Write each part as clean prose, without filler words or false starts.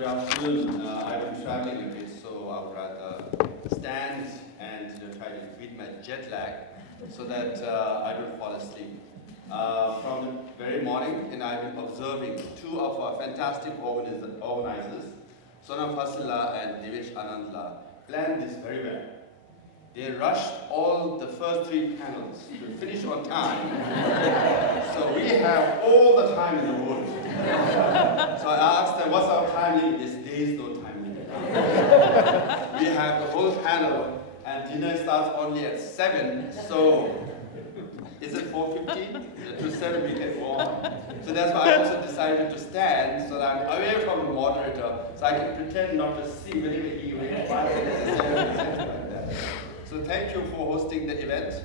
Good afternoon. I've been traveling a bit, so I would rather stand and try to beat my jet lag so that I don't fall asleep. From the very morning, and I've been observing two of our fantastic organizers, Sonam Fasila and Divesh Anandla, planned this very well. They rushed all the first three panels to finish on time. So we have all the time in the world. So I asked them, what's our time limit? They said, there is no time limit. We have the whole panel, and dinner starts only at 7. So is it 4:50? To 7 we can go on. So that's why I also decided to stand so that I'm away from the moderator, so I can pretend not to see whenever he requires necessary, etc. like that. So thank you for hosting the event.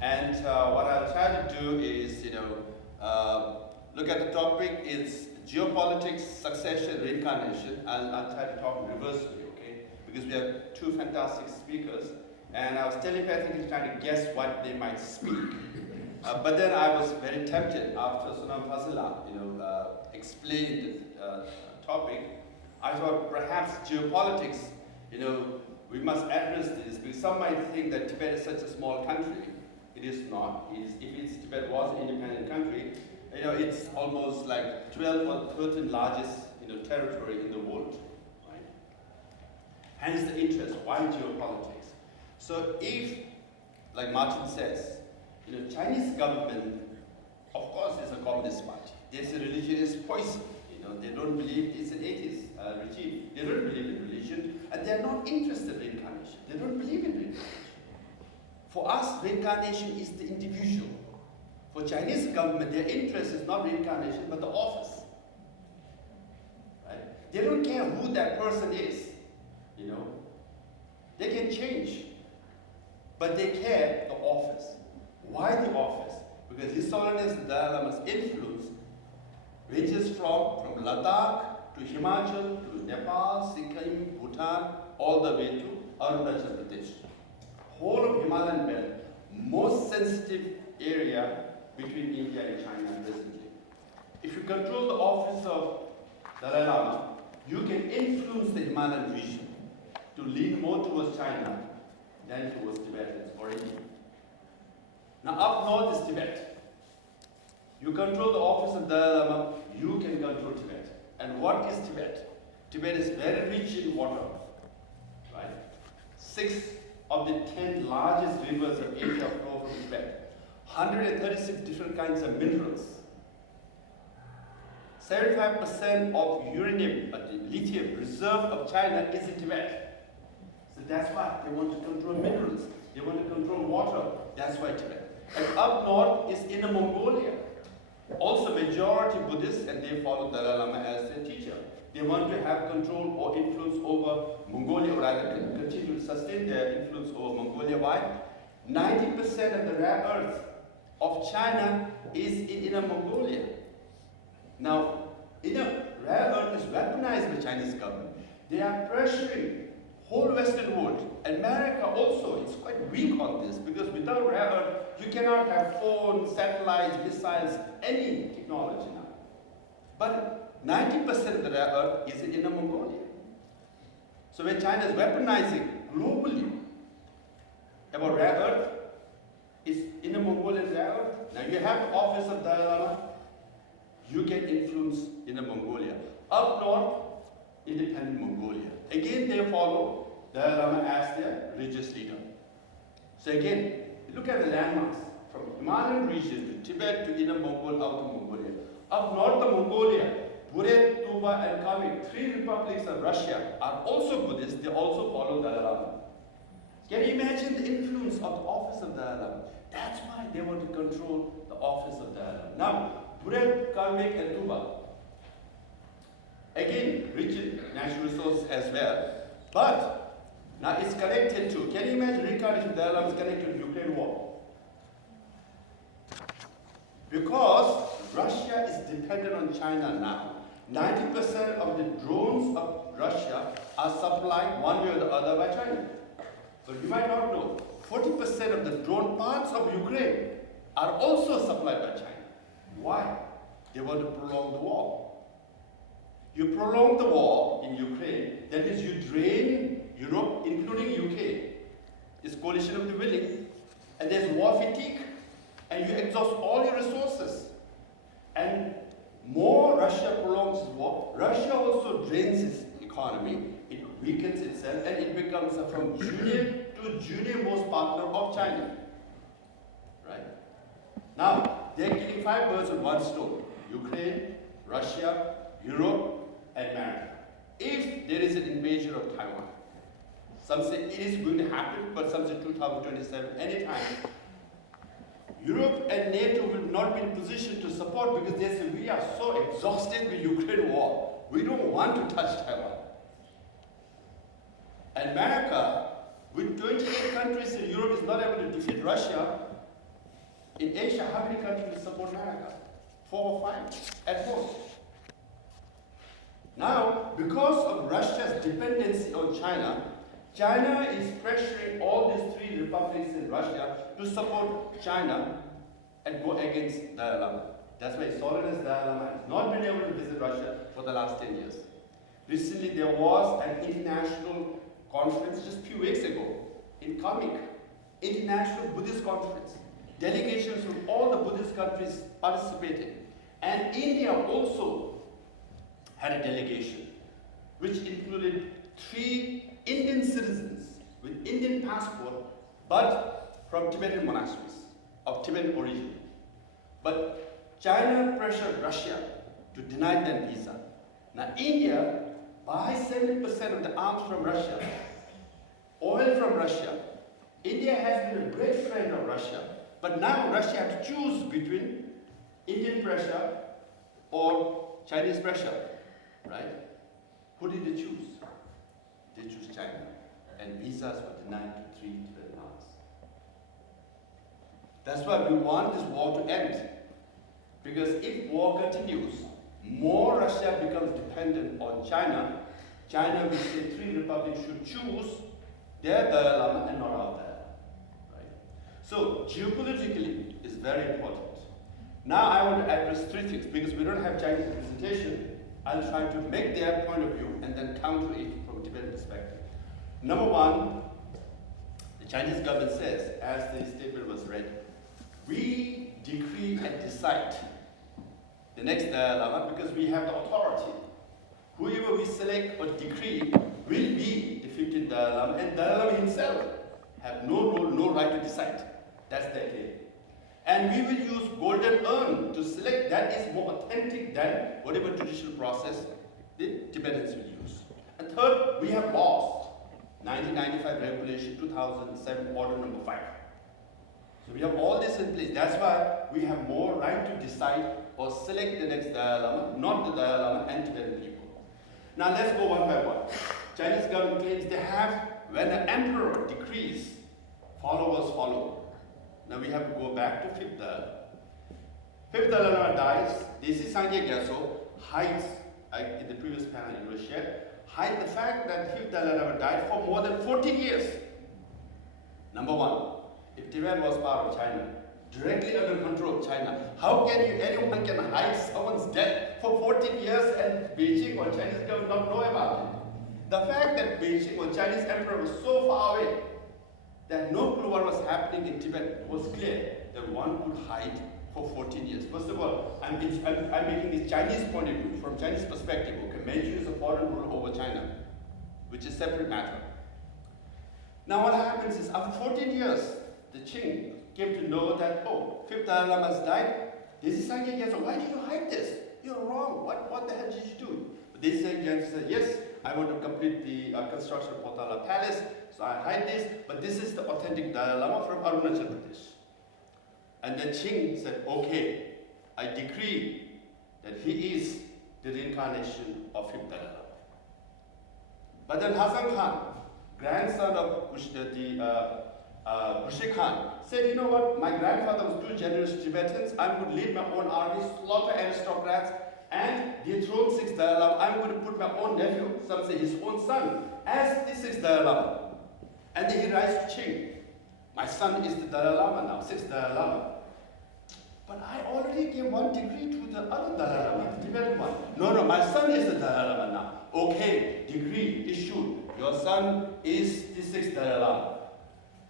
And what I'll try to do is, look at the topic. It's geopolitics, succession, reincarnation. I'll try to talk reversely, okay? Because we have two fantastic speakers, and I was telepathically trying to guess what they might speak. But then I was very tempted after Sonam Fasila, explained the topic. I thought perhaps geopolitics, we must address this, because some might think that Tibet is such a small country. It is not. If Tibet was an independent country, it's almost like 12 or 13 largest territory in the world. Right? Hence the interest. Why geopolitics? So if, like Martin says, Chinese government, of course, is a communist party. They say religion is poison. They don't believe it's an atheist regime. They don't believe in religion, and they're not interested in reincarnation. They don't believe in reincarnation. For us, reincarnation is the individual. For Chinese government, their interest is not reincarnation, but the office. Right? They don't care who that person is. They can change, but they care the office. Why the office? Because His Holiness the Dalai Lama's influence ranges from Ladakh to Himachal to Nepal, Sikkim, Bhutan, all the way to Arunachal Pradesh. Whole of Himalayan belt, most sensitive area between India and China presently. If you control the office of Dalai Lama, you can influence the Himalayan region to lean more towards China than towards Tibet or India. Now up north is Tibet. You control the office of Dalai Lama, you can control Tibet. And what is Tibet? Tibet is very rich in water. Right? 6 of the 10 largest rivers of Asia flow from Tibet. 136 different kinds of minerals. 75% of uranium, lithium reserve of China is in Tibet. So that's why they want to control minerals. They want to control water. That's why Tibet. And up north is Inner Mongolia. Also majority Buddhists, and they follow Dalai Lama as their teacher. They want to have control or influence over Mongolia, or rather continue to sustain their influence over Mongolia. Why? 90% of the rare earth of China is in Inner Mongolia. Now, rare earth is weaponized by the Chinese government. They are pressuring whole Western world. America also is quite weak on this, because without rare earth, you cannot have phones, satellites, missiles, any technology now. But 90% of the rare earth is in Inner Mongolia. So when China is weaponizing globally about rare earth, is Inner Mongolia rare earth? Now you have the office of Dalai Lama, you can influence Inner Mongolia. Up north, independent Mongolia. Again, they follow Dalai Lama as their religious leader. So again, look at the landmarks from Himalayan region to Tibet to Inner Mongol, Outer Mongolia. Up north of Mongolia, Buret, Tuva, and Kamik, 3 republics of Russia, are also Buddhists. They also follow Dalai Lama. Can you imagine the influence of the office of Dalai Lama? That's why they want to control the office of Dalai Lama. Now, Buret, Kamik, and Tuva. Again, rich in natural resources as well. But now it's connected to, can you imagine reincarnation of Dalai Lama is connected to the Ukraine war? Because Russia is dependent on China now. 90% of the drones of Russia are supplied one way or the other by China. But you might not know, 40% of the drone parts of Ukraine are also supplied by China. Why? They want to prolong the war. You prolong the war in Ukraine, that means you drain Europe, including UK. It's coalition of the willing, and there's war fatigue, and you exhaust all your resources. And more Russia prolongs its war, Russia also drains its economy, it weakens itself, and it becomes from junior to junior most partner of China. Right? Now, they're killing 5 birds with one stone. Ukraine, Russia, Europe, and America. If there is an invasion of Taiwan, some say it is going to happen, but some say 2027, anytime, Europe and NATO will not be in position to support because they say we are so exhausted with Ukraine war. We don't want to touch Taiwan. And America, with 28 countries in Europe, is not able to defeat Russia. In Asia, how many countries will support America? 4 or 5 at most. Now, because of Russia's dependency on China, China is pressuring all these 3 republics in Russia to support China and go against Dalai Lama. That's why His Holiness Dalai Lama has not been able to visit Russia for the last 10 years. Recently, there was an international conference just a few weeks ago in Kamik, International Buddhist Conference. Delegations from all the Buddhist countries participated. And India also had a delegation, which included 3 Indian citizens with Indian passport, but from Tibetan monasteries of Tibetan origin. But China pressured Russia to deny them visa. Now India buys 70% of the arms from Russia, oil from Russia. India has been a great friend of Russia, but now Russia has to choose between Indian pressure or Chinese pressure, right? Who did they choose? They choose China, and visas were denied to 3 Tibetan monks. That's why we want this war to end, because if war continues, more Russia becomes dependent on China. China will say 3 republics should choose their Dalai Lama and not our Dalai Lama. Right? So geopolitically is very important. Now I want to address 3 things, because we don't have Chinese representation. I'll try to make their point of view and then counter it from a Tibetan perspective. Number 1, the Chinese government says, as the statement was read, we decree and decide the next Dalai Lama because we have the authority. Whoever we select or decree will be the 15th Dalai Lama, and Dalai Lama himself have no role, no right to decide. That's their claim. And we will use golden urn to select that is more authentic than whatever judicial process the Tibetans will use. And third, we have laws. 1995 regulation, 2007 order number 5. So we have all this in place. That's why we have more right to decide or select the next Dalai Lama, not the Dalai Lama and Tibetan people. Now let's go one by one. Chinese government claims they have, when an emperor decrees, followers follow. Now we have to go back to 5th Dalai. 5th Dalai Lama dies. This is Sangay hides, in the previous panel it was shared, hide the fact that 5th Dalai Lama died for more than 14 years. Number 1, if Tibet was part of China, directly under control of China, how can anyone can hide someone's death for 14 years and Beijing or Chinese government not know about it? The fact that Beijing or Chinese emperor was so far away that no clue what was happening in Tibet was clear that one could hide for 14 years. First of all, I'm making this Chinese point of view, from Chinese perspective. Okay, Manchu is a foreign rule over China, which is a separate matter. Now what happens is, after 14 years, the Qing came to know that, oh, 5th Dalai Lama has died. This is Sangay Gyatso. Why did you hide this? You're wrong. What the hell did you do? But this Sangay Gyatso said, yes, I want to complete the construction of Potala Palace, so I hide this, but this is the authentic Dalai Lama from Arunachal Pradesh. And then Qing said, okay, I decree that he is the reincarnation of 5th Dalai Lama. But then Hasan Khan, grandson of Bushi Khan, said, you know what, my grandfather was too generous to Tibetans, I'm going to lead my own army, slaughter aristocrats, and dethrone 6th Dalai Lama. I'm going to put my own nephew, some say his own son, as the 6th Dalai Lama. And then he writes to Qing, my son is the Dalai Lama now, 6th Dalai Lama. But I already gave one decree to the other Dalai Lama, the Tibetan one. No, my son is the Dalai Lama now. Okay, degree issued. Your son is the 6th Dalai Lama.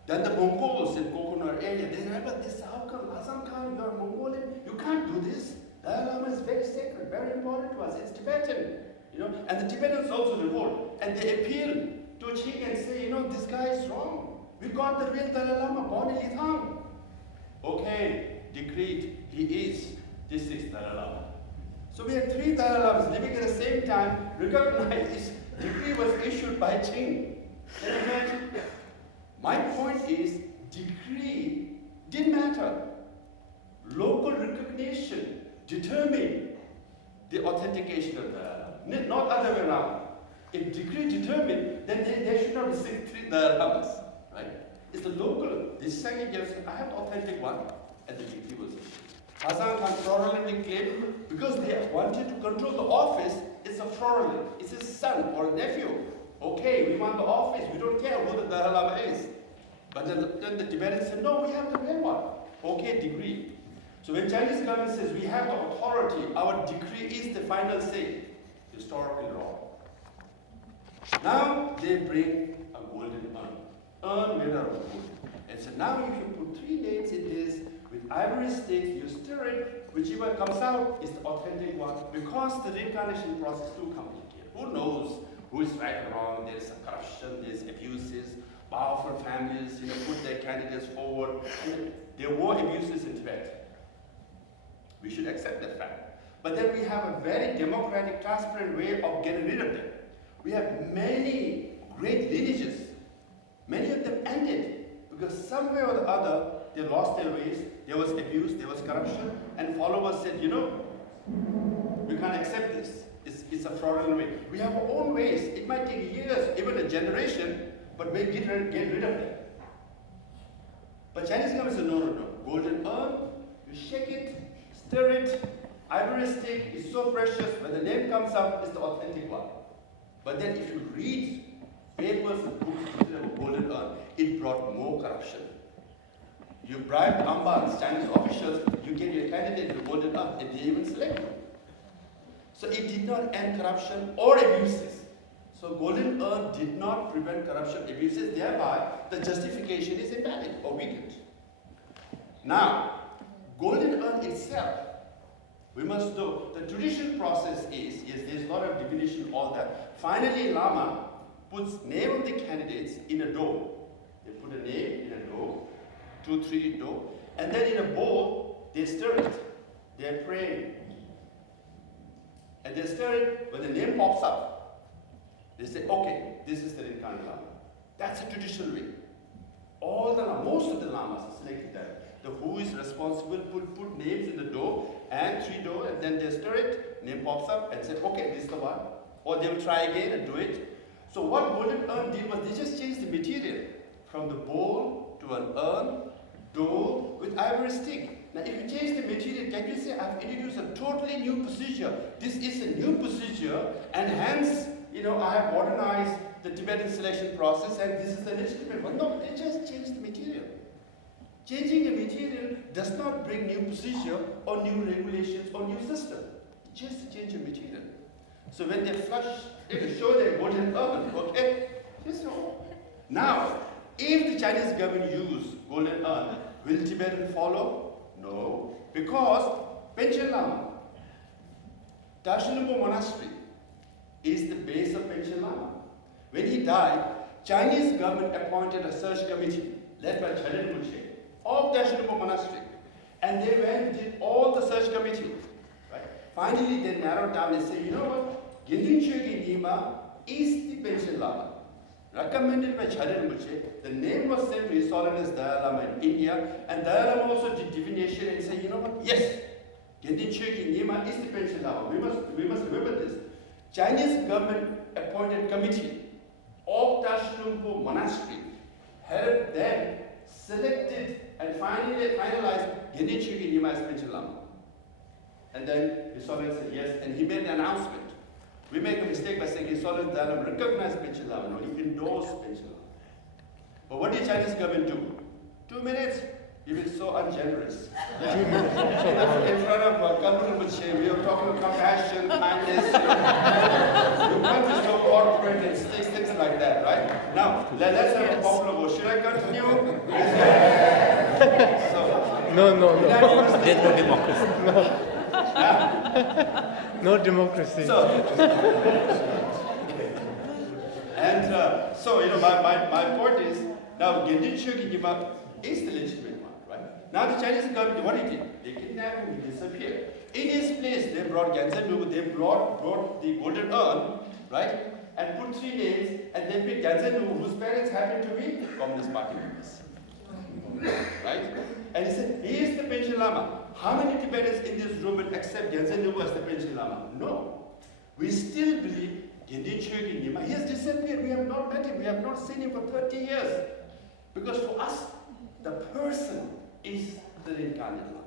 Then the Mongols in Kokonur area, they remember this, how come, Azam Khan, you're Mongolian, you can't do this. Dalai Lama is very sacred, very important to us, it's Tibetan. And the Tibetans also revolt, and they appeal to Qing and say, this guy is wrong. We got the real Dalai Lama, born in Lithang. Okay, decreed, he is the 6th Dalai Lama. So we have 3 Dalai Lamas living at the same time, recognized this decree was issued by Qing. Can you imagine? My point is, decree didn't matter. Local recognition determined the authentication of the Dalai Lama, not other way around. If decree determined, then there should not be 3 Dalai Lamas, right? It's the local. This Sangay gives, I have the authentic one, and the decree was issued. Azam Khan fraudulently claimed, because they wanted to control the office, it's a fraudulent. It's his son or nephew. Okay, we want the office, we don't care who the Dalai Lama is. But then the Tibetans said, no, we have the real one. Okay, decree. So when Chinese government says we have the authority, our decree is the final say, historically wrong. Now they bring a golden urn made out of gold. And so now you can put 3 names in this with ivory sticks, you stir it, whichever comes out is the authentic one, because the reincarnation process is too complicated. Who knows who is right or wrong? There's corruption, there's abuses, powerful families, put their candidates forward. There were abuses in Tibet. We should accept that fact. But then we have a very democratic, transparent way of getting rid of them. We have many great lineages. Many of them ended because some way or the other, they lost their ways, there was abuse, there was corruption, and followers said, we can't accept this. It's a fraudulent way. We have our own ways. It might take years, even a generation, but we'll get rid of them. But Chinese government said, no. Golden urn, you shake it, stir it, ivory stick is so precious, when the name comes up, it's the authentic one. But then if you read papers and books written about golden urn, it brought more corruption. You bribe ambans, Chinese officials, you get your candidate to golden urn, and they even select you. So it did not end corruption or abuses. So golden urn did not prevent corruption, abuses, thereby the justification is invalid or weakened. Now, golden urn itself, we must know, the traditional process is, yes, there's a lot of divination, all that. Finally, Lama puts name of the candidates in a dough. They put a name in a dough, 2-3 dough, and then in a bowl, they stir it. They're praying. And they stir it, when the name pops up, they say, okay, this is the reincarnated Lama. That's a traditional way. All the Lamas, most of the Lamas are selected that. The who is responsible put names in the dough and 3 dough, and then they stir it, name pops up and say, okay, this is the one. Or they will try again and do it. So what golden urn did was they just changed the material from the bowl to an urn, dough with ivory stick. Now if you change the material, can you say I've introduced a totally new procedure? This is a new procedure, and hence, I have modernized the Tibetan selection process, and this is the legitimate one. No, they just changed the material. Changing the material does not bring new procedure or new regulations or new system. Just change the material. So when they flush, they show their golden urn, okay? Just so. Now, if the Chinese government use golden urn, will Tibetan follow? No, because Panchen Lama, Dashanambo Monastery, is the base of Panchen Lama. When he died, Chinese government appointed a search committee led by Chalen Rinpoche of Dashanambo Monastery. And they went and did all the search committee. Right? Finally, they narrowed down and said, you know what? Gendin Chogi Nima is the Panchen Lama. Recommended by Chalen Rinpoche, the name was sent to His Holiness Dalai Lama in India, and Dalai Lama also did divination and said, you know what? Yes, Gendin Chogi Nima is the Panchen Lama. We must remember this. Chinese government appointed committee of Dashanambo Monastery helped them selected and finally finalized Gendin Chogi Nima as Panchen Lama. And then His Holiness said yes, and he made an announcement. We make a mistake by saying His Holiness Dalai Lama recognized Panchen Lama, no, he endorsed Panchen Lama. But what did Chinese government do? 2 minutes, he was so ungenerous. In front of Kalpana Rinpoche, compassion, kindness. You can't just go corporate and stick things like that, right? Now, let's have a popular vote. Should I continue? No. There's no democracy. No democracy. So, my point is, now Gendin Shöki Nyima is the legitimate one, right? Now the Chinese government, what it did? They kidnapped him, he disappeared. In his place, they brought Ganzen Nubu, they brought the golden urn, right? And put 3 names, and they picked Ganzen Nubu, whose parents happened to be Communist Party members. Right? And he said, he is the Panchen Lama. How many Tibetans in this room will accept Ganzen Nubu as the Panchen Lama? No. We still believe Gendin Shöki Nyima, he has disappeared. We have not met him. We have not seen him for 30 years. Because for us, the person is the reincarnated Lama,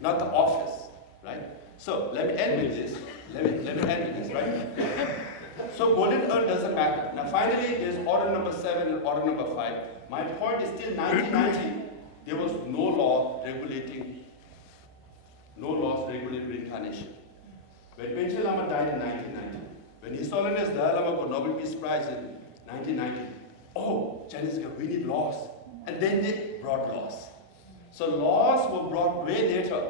not the office. Right? So let me end with this. Let me end with this, right? So golden urn doesn't matter. Now finally, there's order number 7 and order number 5. My point is till 1990, there was no laws regulating reincarnation. When Panchen Lama died in 1990, when His Holiness Dalai Lama got Nobel Peace Prize in 1990, Chinese government, we need laws. And then they brought laws. So laws were brought way later.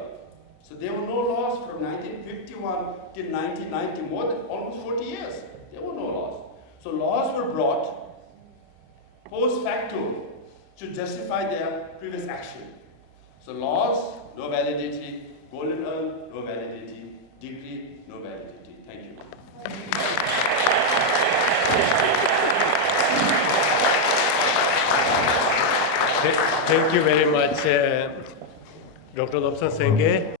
So there were no laws from 1951 till 1990, more than almost 40 years. There were no laws. So laws were brought post facto to justify their previous action. So laws, no validity. Golden urn, no validity. Decree, no validity. Thank you. Thank you very much, Dr. Lobsang Sangay.